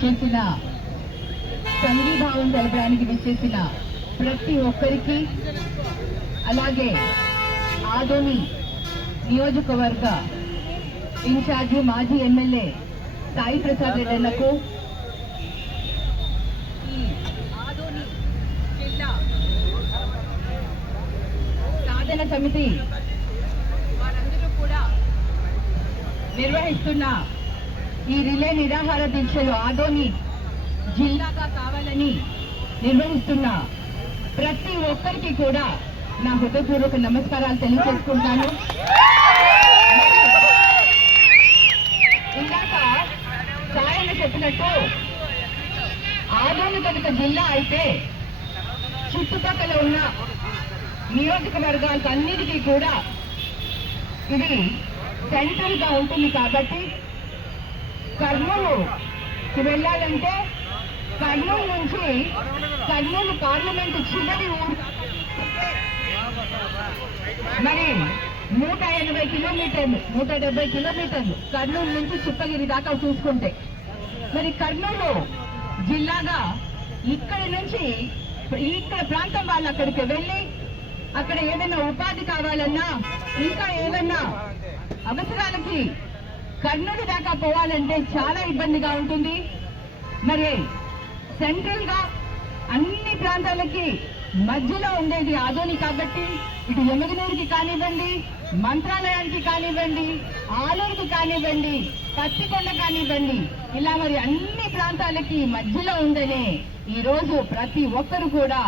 మిత్రులకు ఇక్కడికి విచ్చేసిన సంఘీభావం తెలపడానికి విచ్చేసిన ప్రతి ఒక్కరికి అలాగే ఆదోని నియోజకవర్గ ఇన్ఛార్జి మాజీ ఎమ్మెల్యే సాయి ప్రసాద్ రెడ్డలకు సాధన సమితి వారందరూ కూడా నిర్వహిస్తున్న ఈ రిలే నిరాహార దీక్షలు ఆదోని జిల్లాగా కావాలని నిర్వహిస్తున్న ప్రతి ఒక్కరికి కూడా నా హృదయపూర్వక నమస్కారాలు తెలియజేసుకుంటాను. ఇందాక సాయన చెప్పినట్టు ఆదోని కనుక జిల్లా అయితే చుట్టుపక్కల ఉన్న నియోజకవర్గాలకు అన్నిటికీ కూడా ఇది సెంట్రల్గా ఉంటుంది కాబట్టి కర్నూలుకి వెళ్ళాలంటే కర్నూలు నుంచి కర్నూలు పార్లమెంట్ చివరి ఊరు. మరి నూట ఎనభై కిలోమీటర్లు నూట డెబ్బై కిలోమీటర్లు కర్నూలు నుంచి చిప్పగిరి దాకా చూసుకుంటే. మరి కర్నూలు జిల్లాగా ఇక్కడి నుంచి ఇక్కడ ప్రాంతం వాళ్ళు అక్కడికి వెళ్ళి అక్కడ ఏదైనా ఉపాధి కావాలన్నా ఇంకా ఏదన్నా అవసరాలకి కర్నూలు దాకా పోవాలంటే చాలా ఇబ్బందిగా ఉంటుంది. మరి సెంట్రల్గా అన్ని ప్రాంతాలకి మధ్యలో ఉండేది ఆదోని కాబట్టి ఇటు ఎమగనూరుకి కానివ్వండి మంత్రాలయానికి కానివ్వండి ఆలూరుకి కానివ్వండి పత్తికొండ కానివ్వండి ఇలా మరి అన్ని ప్రాంతాలకి మధ్యలో ఉందనే ఈరోజు ప్రతి ఒక్కరు కూడా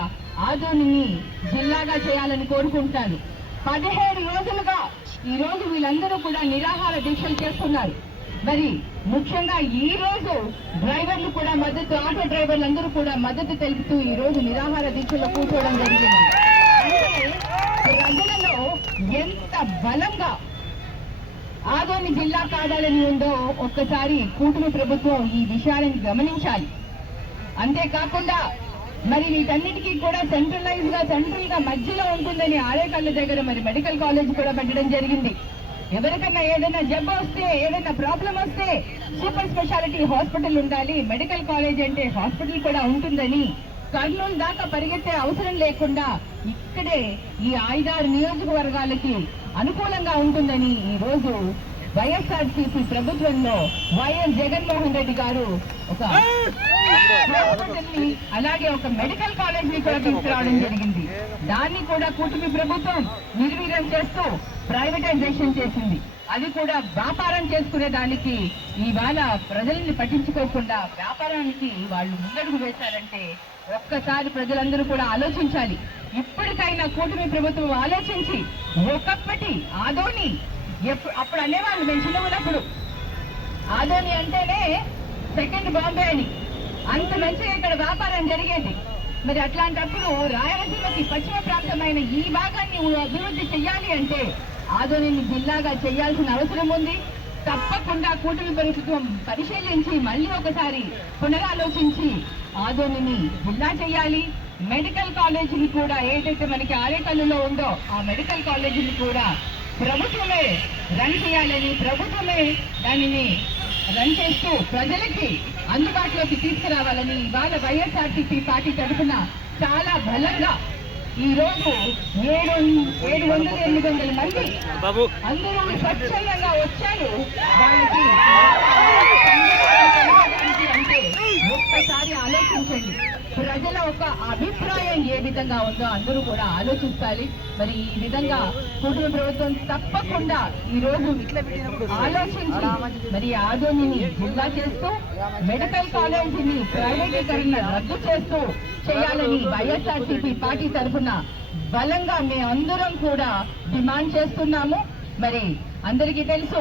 ఆదోనిని జిల్లాగా చేయాలని కోరుకుంటారు. పదిహేడు రోజులుగా ఈ రోజు వీళ్ళందరూ కూడా నిరాహార దీక్షలు చేస్తున్నారు. మరి ముఖ్యంగా ఈ రోజు డ్రైవర్లు కూడా మద్దతు ఆటో డ్రైవర్లు అందరూ కూడా మద్దతు తెలుపుతూ ఈ రోజు నిరాహార దీక్షలో కూర్చోవడం జరిగింది. ప్రజలలో ఎంత బలంగా ఆదోని జిల్లా కాదాలని ఉందో ఒక్కసారి కూటమి ప్రభుత్వం ఈ విషయాన్ని గమనించాలి. అంతేకాకుండా మరి వీటన్నిటికీ కూడా సెంట్రలైజ్గా సెంట్రల్గా మధ్యలో ఉంటుందని ఆరేకళ్ళ దగ్గర మరి మెడికల్ కాలేజ్ కూడా పెట్టడం జరిగింది. ఎవరికైనా ఏదైనా జబ్బు వస్తే ఏదైనా ప్రాబ్లం వస్తే సూపర్ స్పెషాలిటీ హాస్పిటల్ ఉండాలి. మెడికల్ కాలేజ్ అంటే హాస్పిటల్ కూడా ఉంటుందని కర్నూలు దాకా పరిగెత్తే అవసరం లేకుండా ఇక్కడే ఈ ఐదారు నియోజకవర్గాలకి అనుకూలంగా ఉంటుందని ఈ రోజు వైఎస్ఆర్సీపీ ప్రభుత్వంలో వైఎస్ జగన్మోహన్ రెడ్డి గారు ఒక అలాగే ఒక మెడికల్ కాలేజ్ని కూడా తీసుకురావడం జరిగింది. దాన్ని కూడా కూటమి ప్రభుత్వం నిర్వీర్యం చేస్తూ ప్రైవేటైజేషన్ చేసింది. అది కూడా వ్యాపారం చేసుకునే దానికి ఇవాళ ప్రజల్ని పట్టించుకోకుండా వ్యాపారానికి వాళ్ళు ముందడుగు వేశారంటే ఒక్కసారి ప్రజలందరూ కూడా ఆలోచించాలి. ఇప్పటికైనా కూటమి ప్రభుత్వం ఆలోచించి ఒకప్పటి ఆదోని ఎప్పుడు అప్పుడు అనేవాళ్ళు మేము చిన్న ఉన్నప్పుడు ఆదోని అంటేనే సెకండ్ బాంబే అని. అంత మంచిగా ఇక్కడ వ్యాపారం జరిగేది. మరి అట్లాంటప్పుడు రాయలసీమకి పశ్చిమ ప్రాంతమైన ఈ భాగాన్ని అభివృద్ధి చెయ్యాలి అంటే ఆదోనిని జిల్లాగా చేయాల్సిన అవసరం ఉంది. తప్పకుండా కూటమి ప్రభుత్వం పరిశీలించి మళ్ళీ ఒకసారి పునరాలోచించి ఆదోనిని జిల్లా చేయాలి మెడికల్ కాలేజీని కూడా ఏదైతే మనకి ఆరేకల్లులో ఉందో ఆ మెడికల్ కాలేజీని కూడా ప్రభుత్వమే రన్ చేయాలని ప్రభుత్వమే దానిని రన్ చేస్తూ ప్రజలకి అందుబాటులోకి తీసుకురావాలని ఇవాళ వైఎస్ఆర్టీపీ పార్టీ తరఫున చాలా బలంగా ఈ రోజు ఏడు ఏడు వందల ఎనిమిది వందల మంది అందరూ స్వచ్ఛందంగా వచ్చారు. వాళ్ళకి అంటే ఒక్కసారి ఆలోచించండి. ప్రజల ఒక అభిప్రాయం ఏ విధంగా ఉందో అందరూ కూడా ఆలోచించాలి. మరి ఈ విధంగా కూటమి ప్రభుత్వం తప్పకుండా ఈ రోజు ఆలోచించి మరి ఆదోనిని జిల్లా చేస్తూ మెడికల్ కాలేజీని ప్రైవేటీకరణ రద్దు చేస్తూ చేయాలని వైఎస్ఆర్సీపీ పార్టీ తరఫున బలంగా మేమందరం కూడా డిమాండ్ చేస్తున్నాము. మరి అందరికీ తెలుసు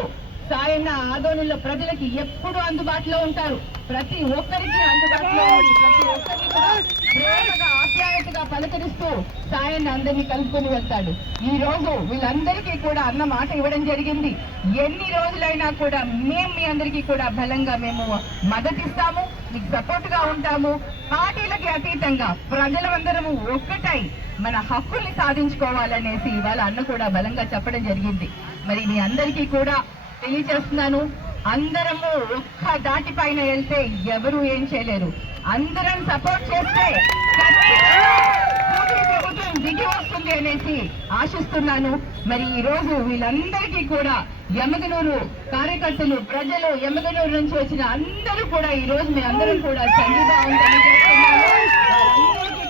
సాయన్న ఆదోనిలో ప్రజలకి ఎప్పుడు అందుబాటులో ఉంటారు. ప్రతి ఒక్కరికి అందుబాటులో ఉండి ప్రతి ఒక్కరిని కూడా ప్రేమగా ఆప్యాయతగా పలకరిస్తూ సాయన్న అందరినీ కలుపుకొని వెళ్తాడు. ఈ రోజు వీళ్ళందరికీ కూడా అన్న మాట ఇవ్వడం జరిగింది. ఎన్ని రోజులైనా కూడా మేము మీ అందరికీ కూడా బలంగా మేము మద్దతిస్తాము మీకు సపోర్ట్గా ఉంటాము. పార్టీలకి అతీతంగా ప్రజలందరము ఒక్కటై మన హక్కుల్ని సాధించుకోవాలనేసి ఇవాళ అన్న కూడా బలంగా చెప్పడం జరిగింది. మరి మీ అందరికీ కూడా తెలియజేస్తున్నాను. అందరము ఒక్క దాటి పైన వెళ్తే ఎవరు ఏం చేయలేరు. అందరం సపోర్ట్ చేస్తే ప్రభుత్వం దిగి వస్తుంది అనేసి ఆశిస్తున్నాను. మరి ఈ రోజు వీళ్ళందరికీ కూడా యమగనూరు కార్యకర్తలు ప్రజలు యమగనూరు నుంచి వచ్చిన అందరూ కూడా ఈ రోజు మీ అందరం కూడా చంద్రబాబు తెలియజేస్తున్నాము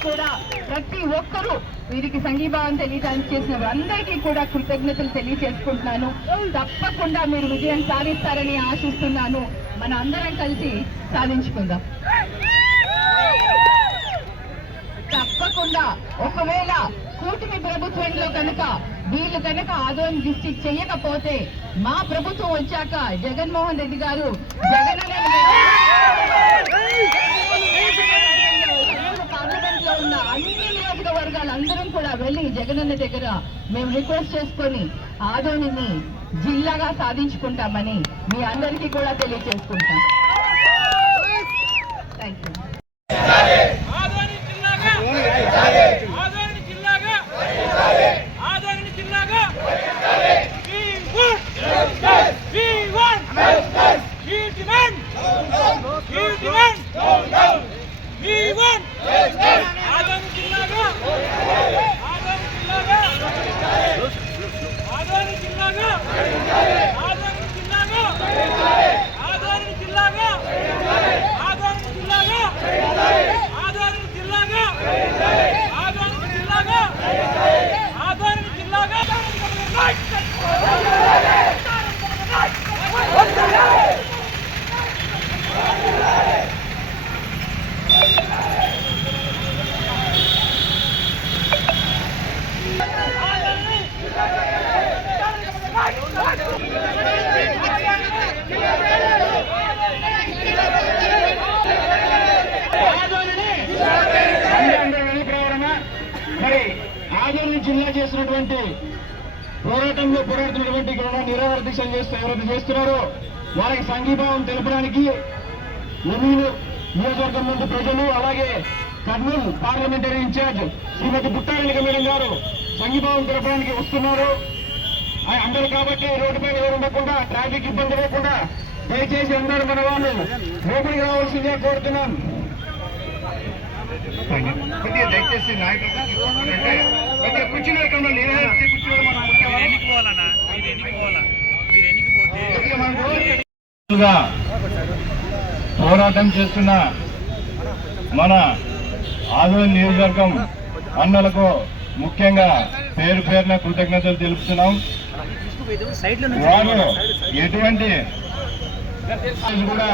కూడా ప్రతి ఒక్కరూ వీరికి సంఘీభావం తెలియడానికి చేసిన అందరికీ కూడా కృతజ్ఞతలు తెలియజేసుకుంటున్నాను. తప్పకుండా మీరు విజయం సాధిస్తారని ఆశిస్తున్నాను. మన అందరం కలిసి సాధించుకుందాం. తప్పకుండా ఒకవేళ కూటమి ప్రభుత్వంలో కనుక వీళ్ళు కనుక ఆదోన్ డిస్టిక్ చేయకపోతే మా ప్రభుత్వం వచ్చాక జగన్మోహన్ రెడ్డి గారు జగన్ ఉన్న అన్ని నియోజకవర్గాలు అందరం కూడా వెళ్ళి జగనన్న దగ్గర మేము రిక్వెస్ట్ చేసుకొని ఆదోనిని జిల్లాగా సాధించుకుంటామని మీ అందరికీ కూడా తెలియజేసుకుంటాం మరి ఆదరణ జిల్లా చేసినటువంటి పోరాటంలో పోరాడుతున్నటువంటి ఇక్కడ ఉన్న నిరాహార దీక్షలు చేస్తూ ఎవరైతే చేస్తున్నారో వారికి సంఘీభావం తెలపడానికి ఎమీలు నియోజకవర్గం నుండి ప్రజలు అలాగే Kurnool parliamentary incharge Srimati Butta Reddy madam గారు సంఘీభావం తెలపడానికి వస్తున్నారు. ఆ- అందరూ కాబట్టి రోడ్డు పైన ఎవరు ఉండకుండా ట్రాఫిక్ ఇబ్బంది లేకుండా దయచేసి అందరూ మన వాళ్ళు లోపలికి రావాల్సిందే కోరుతున్నాం. కొద్దిగా దయచేసి నాయకులు అంటే కొద్దిగా కుర్చీలో ఇక్కడ నిలబెట్టి కుర్చీలో మనం మీరు ఉండేవాళ్ళం. ఎన్నికి పోవాలన్నా మీరు ఎన్నికి పోవాలా మీరు ఎన్నికి పోతే కొద్దిగా మనకు గా పోరాటం చేస్తున్న మన ఆదోని నియోజకవర్గం అన్నలకు ముఖ్యంగా పేరు పేరున కృతజ్ఞతలు తెలుపుతున్నాం. వారు ఎటువంటి కూడా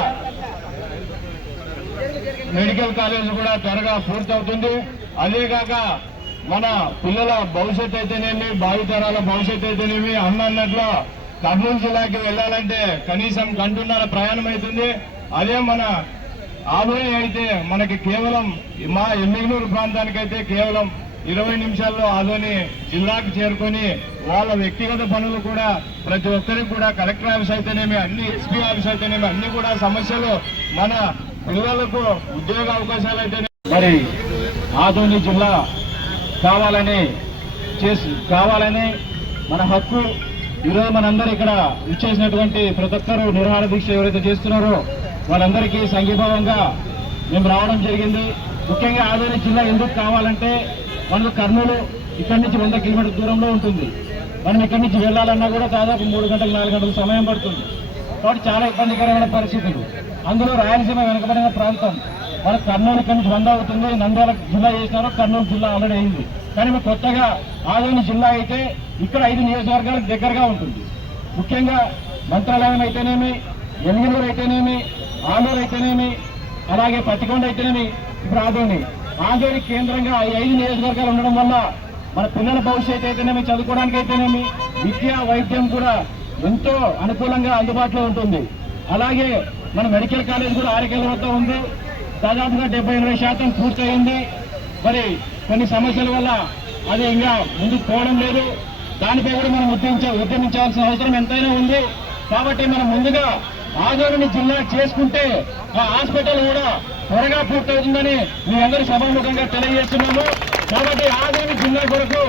మెడికల్ కాలేజ్ కూడా త్వరగా పూర్తవుతుంది. అదే కాక మన పిల్లల భవిష్యత్ అయితేనేమి భావితరాల భవిష్యత్ అయితేనేమి అన్నట్లు కర్నూలు జిల్లాకి వెళ్ళాలంటే కనీసం గంటున్నర ప్రయాణం అవుతుంది. అదే మన ఆదోని అయితే మనకి కేవలం మా ఎమ్మిగనూరు ప్రాంతానికి అయితే కేవలం ఇరవై నిమిషాల్లో ఆదోని జిల్లాకు చేరుకొని వాళ్ళ వ్యక్తిగత పనులు కూడా ప్రతి ఒక్కరికి కూడా కలెక్టర్ ఆఫీస్ అయితేనేమి అన్ని ఎస్పీ ఆఫీస్ అయితేనేమి అన్ని కూడా సమస్యలు మన పిల్లలకు ఉద్యోగ అవకాశాలు అయితే మరి ఆదోని జిల్లా కావాలని చేసి కావాలని మన హక్కు ఈరోజు మనందరూ ఇక్కడ ఇచ్చేసినటువంటి ప్రతి ఒక్కరూ నిర్వహణ దీక్ష ఎవరైతే చేస్తున్నారో వాళ్ళందరికీ సంఘీభావంగా మేము రావడం జరిగింది. ముఖ్యంగా ఆదోని జిల్లా ఎందుకు కావాలంటే మనకు కర్నూలు ఇక్కడి నుంచి వంద కిలోమీటర్ల దూరంలో ఉంటుంది. మనం ఇక్కడి నుంచి వెళ్ళాలన్నా కూడా దాదాపు మూడు గంటలు నాలుగు గంటల సమయం పడుతుంది. కాబట్టి చాలా ఇబ్బందికరమైన పరిస్థితులు. అందులో రాయలసీమ వెనుకబడిన ప్రాంతం. మన కర్నూలు ఇక్కడి నుంచి వంద అవుతుంది. నంద్యాల జిల్లా చేసినారు. కర్నూలు జిల్లా ఆల్రెడీ అయింది. కానీ మన కొత్తగా ఆదోని జిల్లా అయితే ఇక్కడ ఐదు నియోజకవర్గాలకు దగ్గరగా ఉంటుంది. ముఖ్యంగా మంత్రాలయం అయితేనేమి ఎమ్మిగనూరు అయితేనేమి ఆలూరు అయితేనేమి అలాగే పత్తికొండ అయితేనేమి ఇప్పుడు ఆదోని. ఆదోని కేంద్రంగా ఈ ఐదు నియోజకవర్గాలు ఉండడం వల్ల మన పిల్లల భవిష్యత్తు అయితేనేమి చదువుకోవడానికి అయితేనేమి విద్య వైద్యం కూడా ఎంతో అనుకూలంగా అందుబాటులో ఉంటుంది. అలాగే మన మెడికల్ కాలేజ్ కూడా ఆరోగ్యాల వద్ద ఉంది. దాదాపుగా డెబ్బై ఎనభై శాతం పూర్తయింది. మరి కొన్ని సమస్యల వల్ల అది ఇంకా ముందుకు పోవడం లేదు. దానిపై కూడా మనం ఉద్యమించ ఉద్యమించాల్సిన అవసరం ఎంతైనా ఉంది. కాబట్టి మనం ముందుగా ఆదోళన జిల్లా చేసుకుంటే ఆ హాస్పిటల్ కూడా త్వరగా పూర్తవుతుందని మీ అందరూ సభాముఖంగా తెలియజేస్తున్నాము. కాబట్టి ఆదోని జిల్లా కొరకు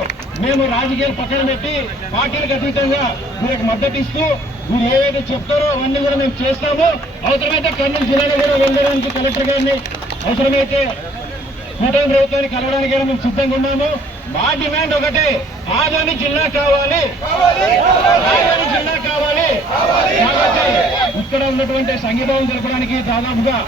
మేము రాజకీయాలు పక్కన పెట్టి పార్టీలకు అతీతంగా వీరికి మద్దతు ఇస్తూ మీరు ఏవైతే చెప్తారో అవన్నీ కూడా మేము చేస్తాము. అవసరమైతే కర్నూలు జిల్లాలో కూడా వెళ్ళడానికి కలెక్టర్ గారిని అవసరమైతే కూటమి ప్రభుత్వాన్ని కలవడానికి కూడా మేము సిద్ధంగా ఉన్నాము. మా డిమాండ్ ఒకటే ఆదాని జిల్లా కావాలి. ఆదోని జిల్లా కావాలి. ఇక్కడ ఉన్నటువంటి సంఘీభావం తెలపడానికి దాదాపుగా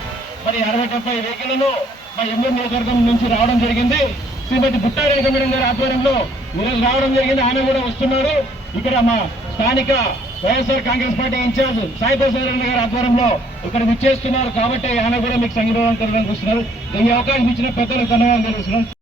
మరి అరవై డెబ్బై వెహికలను మా ఎమ్మెల్యే నియోజకవర్గం నుంచి రావడం జరిగింది. శ్రీమతి బుట్టారెడ్డి మేడం గారి ఆధ్వర్యంలో ఈరోజు రావడం జరిగింది. ఆమె కూడా వస్తున్నారు ఇక్కడ మా స్థానిక YSR Congress party incharge Sai Prasad గారి ఆధ్వర్యంలో ఇక్కడ విచ్చేస్తున్నారు. కాబట్టి ఆయన కూడా మీకు సంగ్రహం కలగడానికి వస్తున్నారు ఈ అవకాశం ఇచ్చిన పెద్దలకు ధన్యవాదాలు తెలుస్తున్నాం